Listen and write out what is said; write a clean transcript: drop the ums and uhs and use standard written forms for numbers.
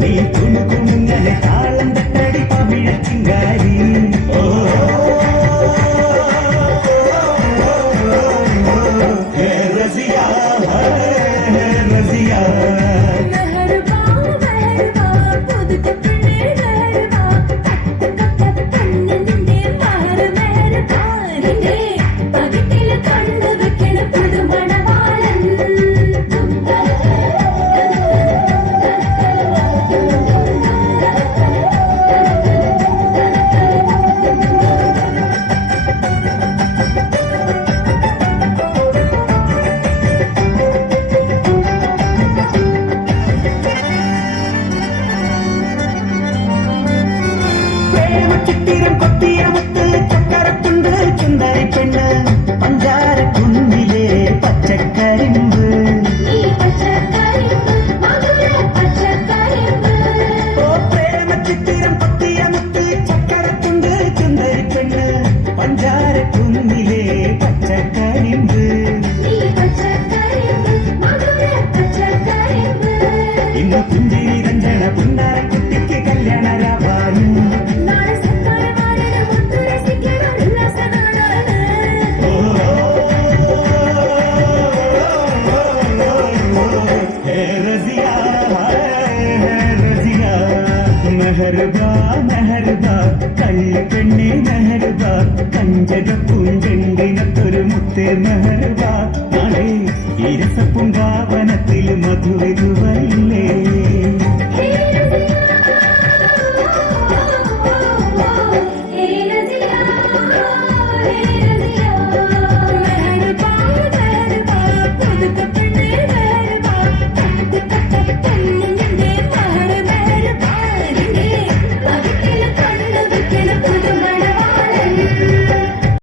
നീ കുണുകുണുങ്ങനെ താളം തട്ടടി പവിഴച്ചിങ്കാരി रजिया रजिया ചിത്തിരം കൊത്തിയമത്ത് ചക്കരക്കുണ്ട് ചുന്ദരി പെണ്ണ് പഞ്ചാര കുന്നിലെ പച്ചക്കരിമ്പ് ഓ പ്രേമ ചിത്തിരം കൊത്തിയമത്ത് ചക്കരക്കുണ്ട് ചുന്ദരി പെണ്ണ് പഞ്ചാര കുന്നിലെ പച്ചക്കരിമ്പ് ഇന്ന് പുഞ്ചിരി രഞ്ജന പുന്നാര കുട്ടിക്ക് കല്യാണ രാവാനും മെഹർബാ മെഹർബാ കള്ളിപ്പെണ്ണെ മെഹർബാ കഞ്ചക പൂഞ്ചെണ്ടിനത്തൊരു മുത്തേ മെഹർബാ നാളെ ഇരസപ്പുങ്കാവനത്തിൽ മധുവരുവയില്ലേ